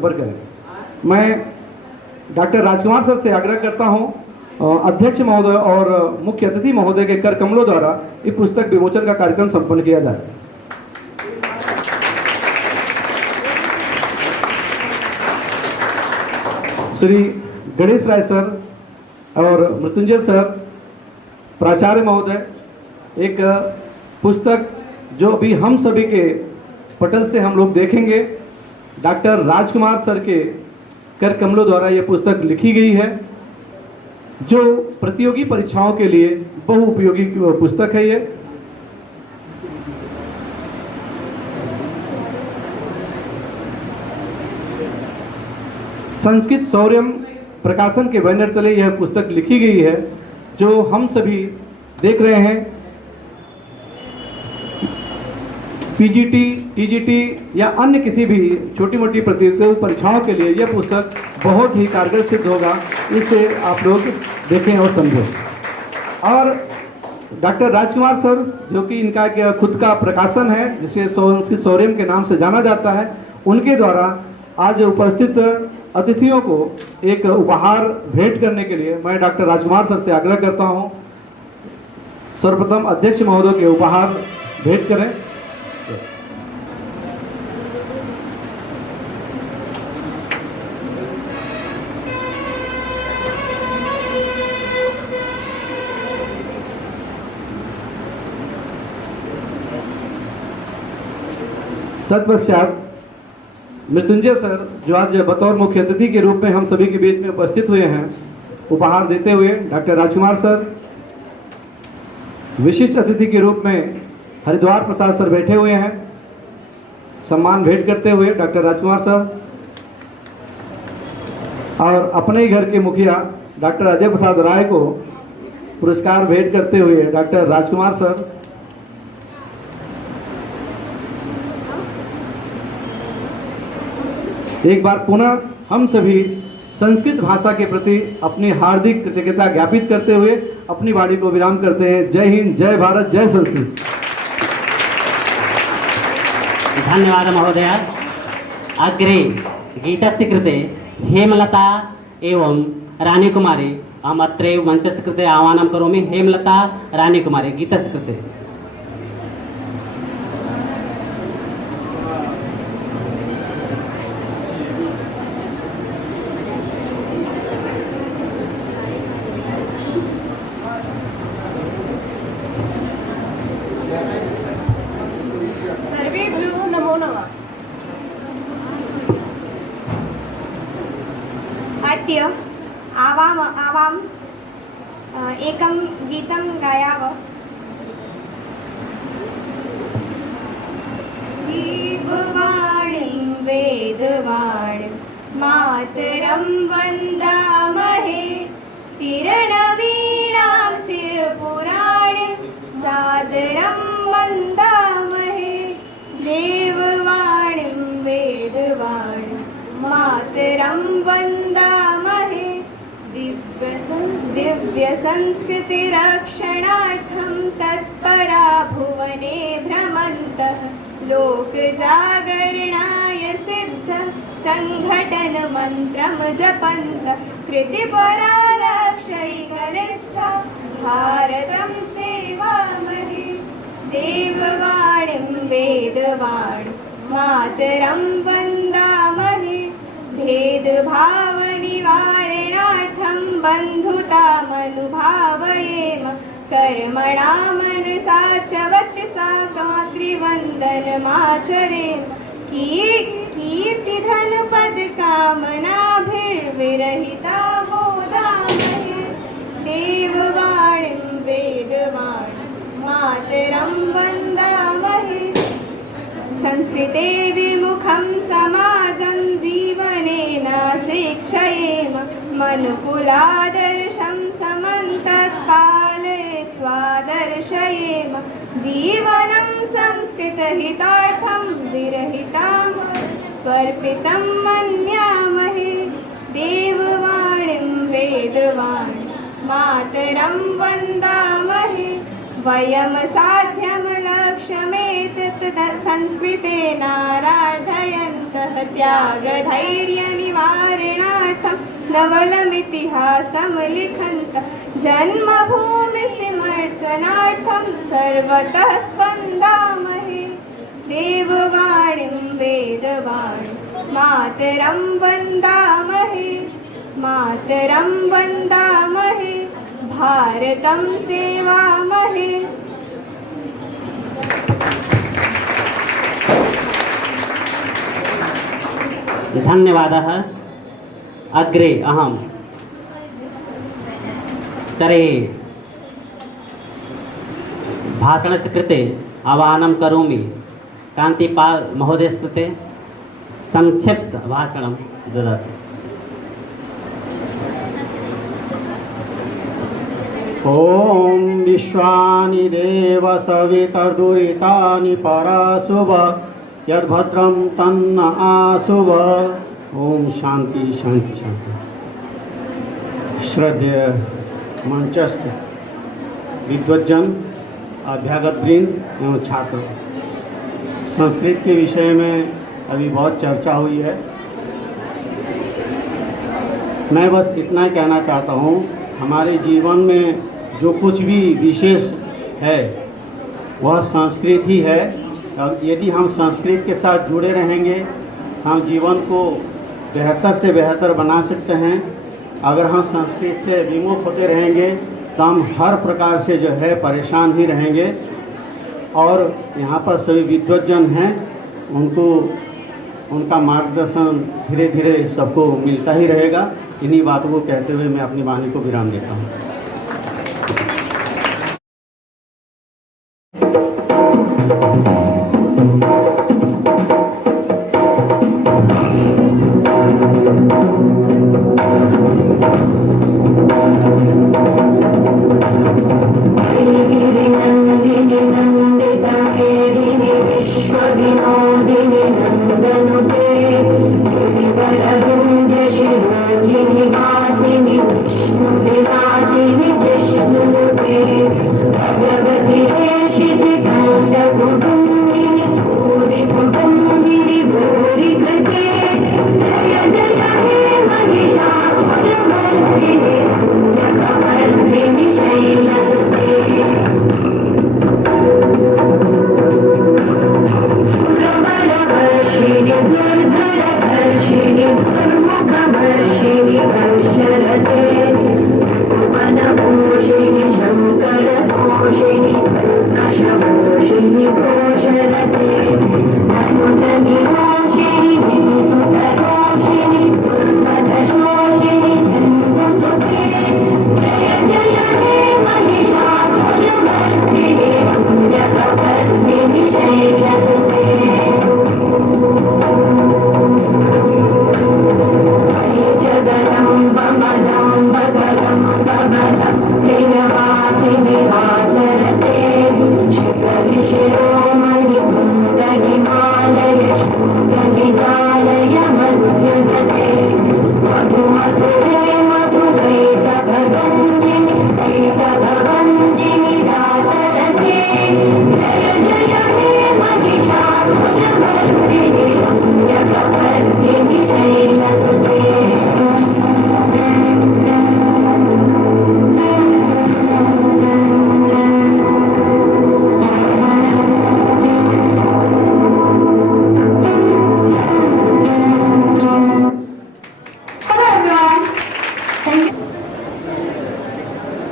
संपर्क करें। मैं डॉक्टर राजकुमार सर से आग्रह करता हूं, अध्यक्ष महोदय और मुख्य अतिथि महोदय के कर कमलों द्वारा इस पुस्तक विमोचन का कार्यक्रम संपन्न किया जाए। श्री गणेश राय सर और मृत्युंजय सर, प्राचार्य महोदय, एक पुस्तक जो भी हम सभी के पटल से हम लोग देखेंगे, डॉक्टर राजकुमार सर के कर कमलों द्वारा यह पुस्तक लिखी गई है, जो प्रतियोगी परीक्षाओं के लिए बहुउपयोगी पुस्तक है। ये संस्कृत शौर्यम प्रकाशन के बैनर तले यह पुस्तक लिखी गई है, जो हम सभी देख रहे हैं। पीजीटी, टीजीटी या अन्य किसी भी छोटी मोटी प्रतियोगी परीक्षाओं के लिए यह पुस्तक बहुत ही कारगर सिद्ध होगा। इसे आप लोग देखें और समझें। और डॉक्टर राजकुमार सर, जो कि इनका एक खुद का प्रकाशन है जिसे संस्कृत शौर्यम के नाम से जाना जाता है, उनके द्वारा आज उपस्थित अतिथियों को एक उपहार भेंट करने के लिए मैं डॉक्टर राजकुमार सर से आग्रह करता हूं, सर्वप्रथम अध्यक्ष महोदय के उपहार भेंट करें। तत्पश्चात मृत्युंजय सर, जो आज बतौर मुख्य अतिथि के रूप में हम सभी के बीच में उपस्थित हुए हैं, उपहार देते हुए डॉक्टर राजकुमार सर, विशिष्ट अतिथि के रूप में हरिद्वार प्रसाद सर बैठे हुए हैं, सम्मान भेंट करते हुए डॉक्टर राजकुमार सर, और अपने ही घर के मुखिया डॉक्टर अजय प्रसाद राय को पुरस्कार भेंट करते हुए डॉक्टर राजकुमार सर। एक बार पुनः हम सभी संस्कृत भाषा के प्रति अपनी हार्दिक कृतज्ञता ज्ञापित करते हुए अपनी वाणी को विराम करते हैं। जय हिंद, जय भारत, जय संस्कृत। धन्यवाद महोदय। अग्रे गीतस्य कृते हेमलता एवं रानीकुमारी, अहम् अत्रैव मञ्चस्य कृते आह्वानं करोमि। हेमलता, रानीकुमारी, गीतस्य कृते। अद्य आवाम एकं गीतं गायाव। दीपवाणीं वेदवाणीं मातरं वन्दामहे, चिरनवीनां चिरपुराणीं सादरं वन्दामहे। देववाणीं वेदवाणीं मातरं वन्दामहे, दिव्यसंस्कृतिरक्षणार्थं तत्परा भुवने भ्रमन्तः, लोकजागरणाय सिद्ध संघटन मन्त्रं जपन्तः, कृतिपरा लक्ष्यैकनिष्ठा भारतं सेवामहे। देववाणीं वेदवाणीं मातरं वन्दामहे, भेदभावनिवारणार्थं बन्धुतामनुभावयेम, कर्मणा मनसा च वचसा मातृवन्दनमाचरेम। कीर्तिधनपदकामनाभिर्विरहिता मोदामहे, देववाणीं वेदवाणीं मातरं वन्दामहे। संस्कृते विमुखं समाजं जीवनेन शिक्षयेम, मनुकुलादर्शं समन्तत् पालयित्वा दर्शयेम। जीवनं संस्कृतहितार्थं विरहितां स्वर्पितं मन्यामहे, देववाणीं वेदवाणीं मातरं वन्दामहे। वयं साध्यं लक्ष्यमेतत् संस्कृतेनाराधयन्तः, त्यागधैर्य नवलमितिहासं लिखन्तः जन्मभूमि समर्जनार्थं सर्वतः स्पन्दामहे देववाणीं वेदवाणीं मातरं वन्दामहे मातरं वन्दामहे भारतं सेवामहे। धन्यवादः। अग्रे अहं तर्हि भाषणस्य कृते आह्वानं करोमि। कान्तिपाल महोदयस्य कृते संक्षिप्त भाषणं ददातु। ॐ विश्वानि देव सवितर्दुरितानि पराशुभ यद्भद्रं तन्न आशुभ। ओम शांति शांति शांति। श्रद्धेय मंचस्थ विद्वज्जन, अभ्यागतवृंद एवं छात्र, संस्कृत के विषय में अभी बहुत चर्चा हुई है। मैं बस इतना कहना चाहता हूँ, हमारे जीवन में जो कुछ भी विशेष है वह संस्कृत ही है। और यदि हम संस्कृत के साथ जुड़े रहेंगे, हम जीवन को बेहतर से बेहतर बना सकते हैं। अगर हम संस्कृत से विमुख होते रहेंगे तो हम हर प्रकार से जो है परेशान ही रहेंगे। और यहाँ पर सभी विद्वज्जन हैं, उनको उनका मार्गदर्शन धीरे धीरे सबको मिलता ही रहेगा। इन्हीं बातों को कहते हुए मैं अपनी वाणी को विराम देता हूँ।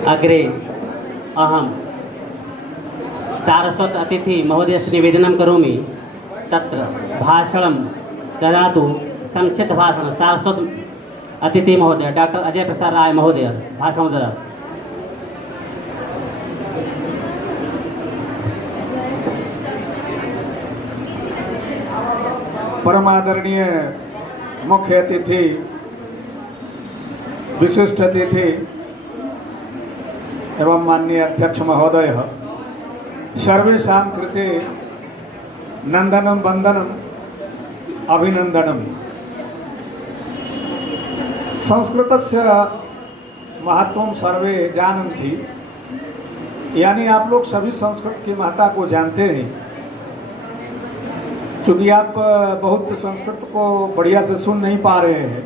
अग्रे अहं सारस्वत अतिथि महोदयस्य निवेदनं करोमि। तत्र भाषणं ददातु संक्षिप्त भाषणं सारस्वत अतिथि महोदय डॉक्टर अजय प्रसाद राय महोदय भाषणं ददातु। परमादरणीय मुख्य अतिथि, विशिष्ट अतिथि एवं माननीय अध्यक्ष महोदय, सर्वेषां कृते नंदनं वंदनम् अभिनंदनम्। संस्कृतस्य महत्वं सर्वे जानन्ति, यानी आप लोग सभी संस्कृत की महत्ता को जानते हैं। क्योंकि आप बहुत संस्कृत को बढ़िया से सुन नहीं पा रहे हैं,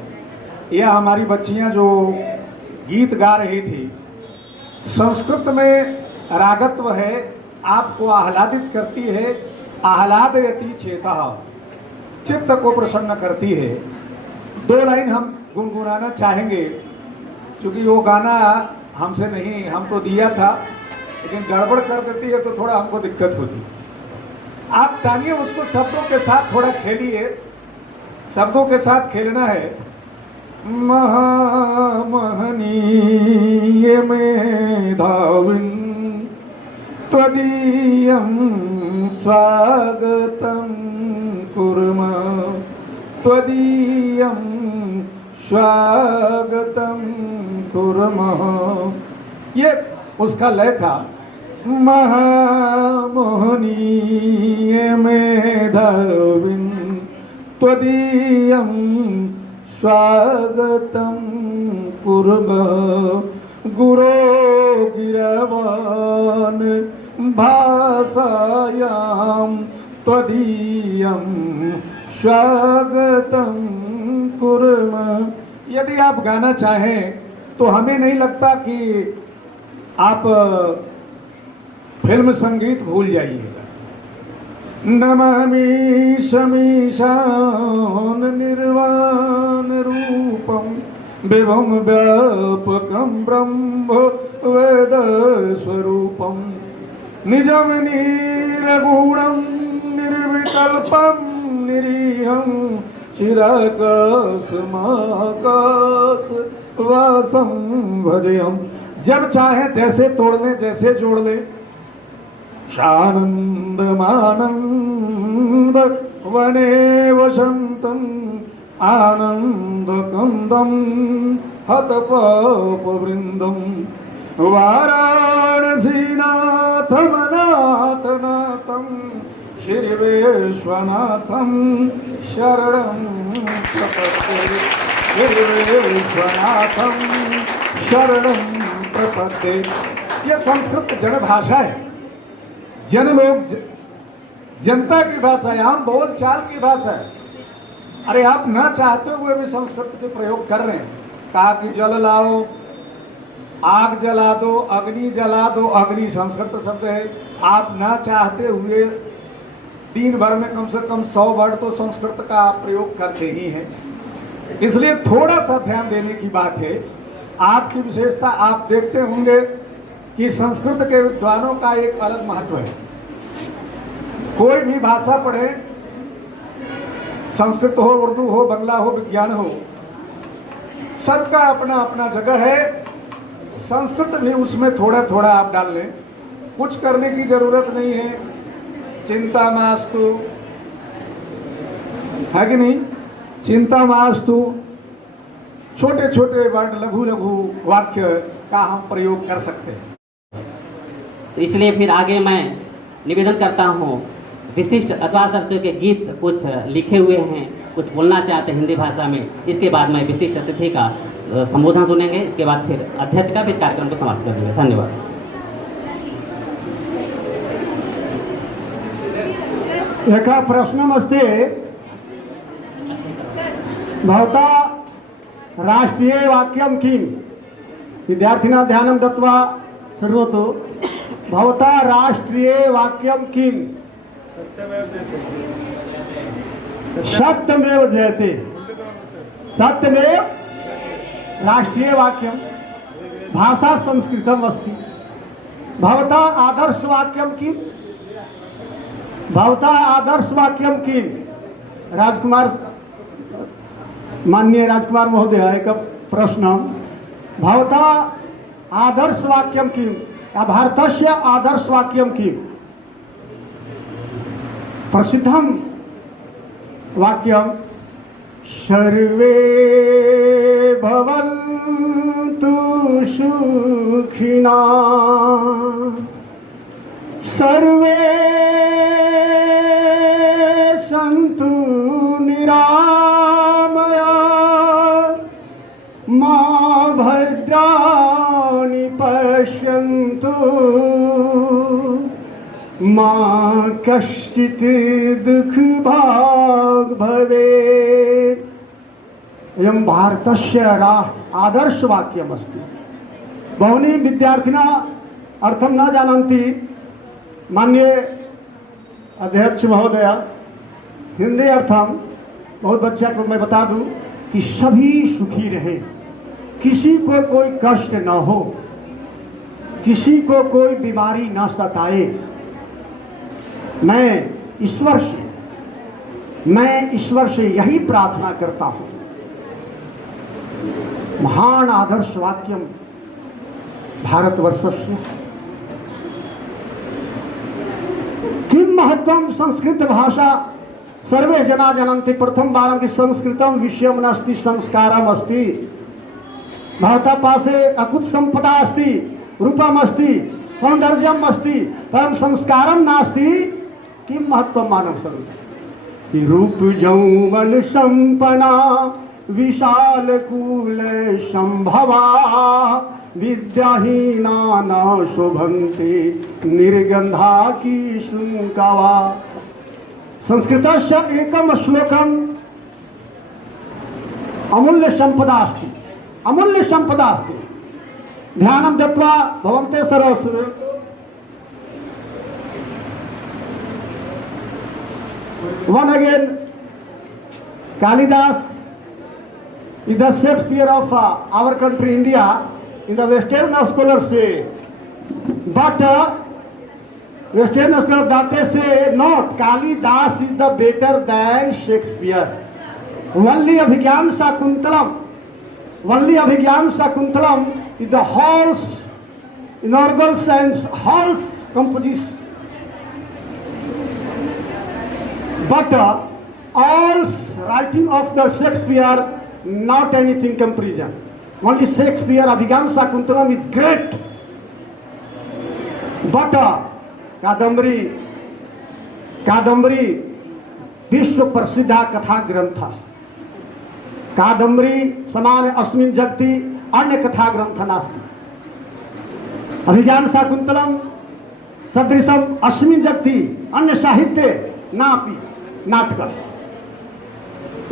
यह हमारी बच्चियां जो गीत गा रही थी, संस्कृत में रागत्व है, आपको आह्लादित करती है, आह्लादयति चेतः, चित्त को प्रसन्न करती है। 2 लाइन हम गुनगुनाना चाहेंगे, क्योंकि वो गाना हमसे नहीं, हमको दिया था, लेकिन गड़बड़ कर देती है तो थोड़ा हमको दिक्कत होती। आप तानिए उसको शब्दों के साथ थोड़ा खेलिए, शब्दों के साथ खेलना है। महामहनीय मेधाविन् त्वदीयं स्वागतं कुर्मः, त्वदीयं स्वागतं कुर्मः। ये उसका लय था। महामोहनीय मेधाविन् त्वदीयं स्वागतं कुर्मः, गुरो गिरवान भाषायां त्वदीयं स्वागतं कुर्मः। यदि आप गाना चाहें तो हमें नहीं लगता कि आप फिल्म संगीत भूल जाइएगा। नमामि शमीशान निर्वाण रूपम विभुम व्यापकं ब्रह्म वेद स्वरूपम निजम निरगुणं निर्विकल्पं निरीहं चिराकाशमाकाश वासं भजेयम्। जब चाहे तैसे तोड़ लें, जैसे जोड़ लें। शानंद मानंद वने वसंतम आनंद कंदम हतपाप वृंदम वाराणसीनाथम नाथ नाथम श्री विश्वनाथम शरणं प्रपद्ये, श्री विश्वनाथम शरणं प्रपद्ये। यह संस्कृत जन भाषा है, जन लोग जनता की भाषा है, आम बोल चाल की भाषा है। अरे आप ना चाहते हुए भी संस्कृत के प्रयोग कर रहे हैं। कहा कि जल लाओ, आग जला दो, अग्नि जला दो। अग्नि संस्कृत शब्द है। आप ना चाहते हुए दिन भर में कम से कम 100 वर्ड तो संस्कृत का आप प्रयोग करते ही हैं। इसलिए थोड़ा सा ध्यान देने की बात है। आपकी विशेषता आप देखते होंगे कि संस्कृत के विद्वानों का एक अलग महत्व है। कोई भी भाषा पढ़े, संस्कृत हो, उर्दू हो, बंगला हो, विज्ञान हो, सबका अपना अपना जगह है। संस्कृत भी उसमें थोड़ा थोड़ा आप डाल लें, कुछ करने की जरूरत नहीं है। चिंता मास्तु, है कि नहीं? चिंता मास्तु, छोटे छोटे वर्ड, लघु लघु वाक्य का हम प्रयोग कर सकते हैं। तो इसलिए फिर आगे मैं निवेदन करता हूँ, विशिष्ट अथवा सरस्वती के गीत कुछ लिखे हुए हैं, कुछ बोलना चाहते हैं हिंदी भाषा में। इसके बाद मैं विशिष्ट अतिथि का संबोधन सुनेंगे। इसके बाद फिर अध्यक्ष का भी कार्यक्रम को समाप्त कर देंगे। धन्यवाद। एका प्रश्नमस्ति भवता राष्ट्रीय वाक्यं किं? विद्यार्थिना ध्यानं दत्वा शृणोतु। भवता राष्ट्रीय वाक्यं किं? सत्यमेव जयते। सत्यमेव राष्ट्रीय वाक्यं। भाषा संस्कृतम् अस्ति। भवता आदर्श वाक्यं किं? भवता आदर्श वाक्यं किं? राजकुमार, माननीय राजकुमार महोदय, एक प्रश्न। भवता आदर्श वाक्यं किं? या भारतस्य आदर्श वाक्यं किं? प्रसिद्धं वाक्यं सर्वे भवन्तु सुखिनः, सर्वे सन्तु निरामयाः, मा भद्राणि पश्यन्तु, मा कश्चित् दुःखभाग् भवेत्। एवं भारतस्य आदर्शवाक्यमस्ति। बहूनि विद्यार्थिनः अर्थं न जानन्ति। माननीय अध्यक्ष महोदय, हिंदी अर्थम बहुत बच्चा को मैं बता दूं कि सभी सुखी रहे, किसी को कोई कष्ट न हो, किसी को कोई बीमारी न सताए। मैं ईश्वर से यही प्रार्थना करता हूं। महान आदर्श वाक्यम भारतवर्षस्य किं महत्वं संस्कृत भाषा सर्वे जना जानन्ति। प्रथम बारं कि संस्कृतं विषयं नास्ति, संस्कारम् अस्ति। भवतः पासे अकुत संपदा अस्ति, रूपम् अस्ति, सौंदर्यम् अस्ति, परं संस्कारं नास्ति। किं महत्वं मानव शरीर रूप यौवन संपन्ना विशाल कूल संभवा विद्याहीना न शोभन्ते निर्गंधा की शुंकवा। संस्कृतस्य एकम श्लोकम अमूल्य संपदा अस्ति, अमूल्य संपदा अस्ति। ध्यानं दत्वा भवन्ते सर्वस्य One again, Kalidas is the Shakespeare of our country, India, in the Western scholars say. But Western scholars that say not, Kalidas is the better than Shakespeare. Only Abhigyan Shakuntalam is the halls, inaugural sense, halls composition. But all writing of the Shakespeare, not anything comparison. Only Shakespeare, Abhigyan Shakuntalam is great. But Kadambari विश्व प्रसिद्ध कथा ग्रंथ। कादम्बरी समान अस्मिन् जगति अन्य कथा ग्रंथ नास्ति। अभिज्ञान शाकुंतलम सदृशम अस्मिन् जगति अन्य साहित्य नापि नाटक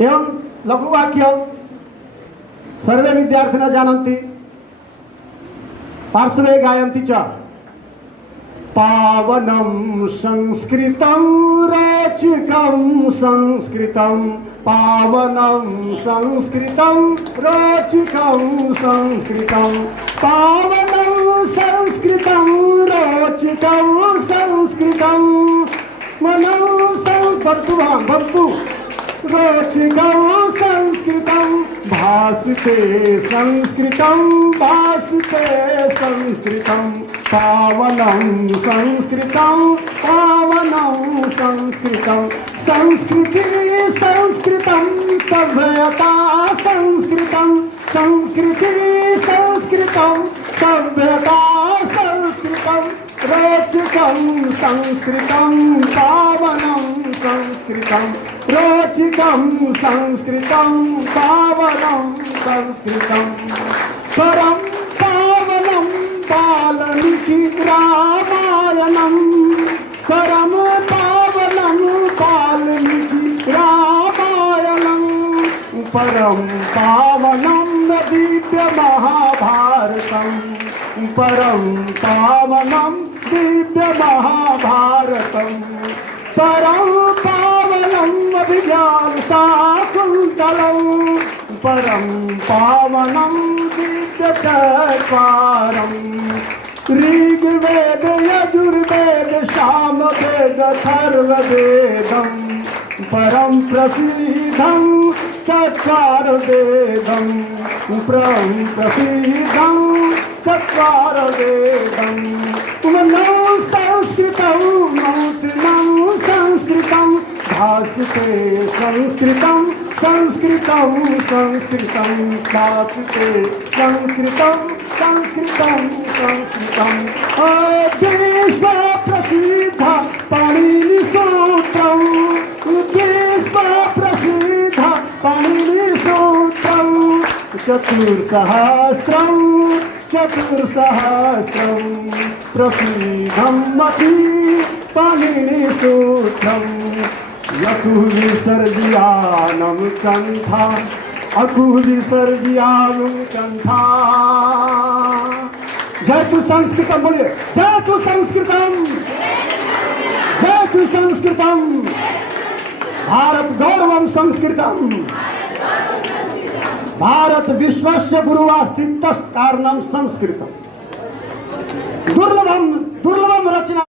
एवं लघुवाक्य सर्वे विद्यार्थिनः जानन्ति। पार्श्वे गायन्ति च पावनं संस्कृतं रोचकं संस्कृतं पावनं संस्कृतं रोचकं संस्कृतं पावनं संस्कृतं रोचकं संस्कृतं मनो संस्कृतं रोचकं संस्कृतं भासते संस्कृतं भासते संस्कृतं पावनं संस्कृतं पावनं संस्कृतं संस्कृति संस्कृतं सभ्यता संस्कृतं संस्कृति संस्कृतं सभ्यता संस्कृतं रोचकं संस्कृतं पावनं संस्कृतं रोचकं संस्कृतं पावनं संस्कृतं परं पावनं वाल्मीकि रामायणं परम पावनं वाल्मीकि रामायणं परम पावनं दिव्य महाभारतं परम पावनं दिव्य महाभारतं परम पावनं अभिज्ञान शाकुन्तलं परम पावनं दिव्य चत्वारं ऋग्वेद यजुर्वेद सामवेद अथर्ववेदं परम प्रसिद्धं चत्वारवेदं परम प्रसिद्धं चत्वारवेदं मनो संस्कृतं नूतनं संस्कृतं भासते संस्कृतं संस्कृतं संस्कृतं भासते संस्कृतं संस्कृतं संस्कृतं विश्व प्रसिद्ध पाणिनिसूत्रं विश्व प्रसिद्ध पाणिनिसूत्रं चतुर्सहस्रं प्रसिद्धमपि पाणिनिसूत्रं यतु विसर्जयानं कण्ठा अकुविसर्जियालु कंठा। जय तु संस्कृतम, बोलिए जय तु संस्कृतम, जय तु संस्कृतम, भारत गौरवम संस्कृतम, भारत विश्वस्य गुरुवास्तित्वस्य कारणम संस्कृतम। दुर्लभम दुर्लभम रचना।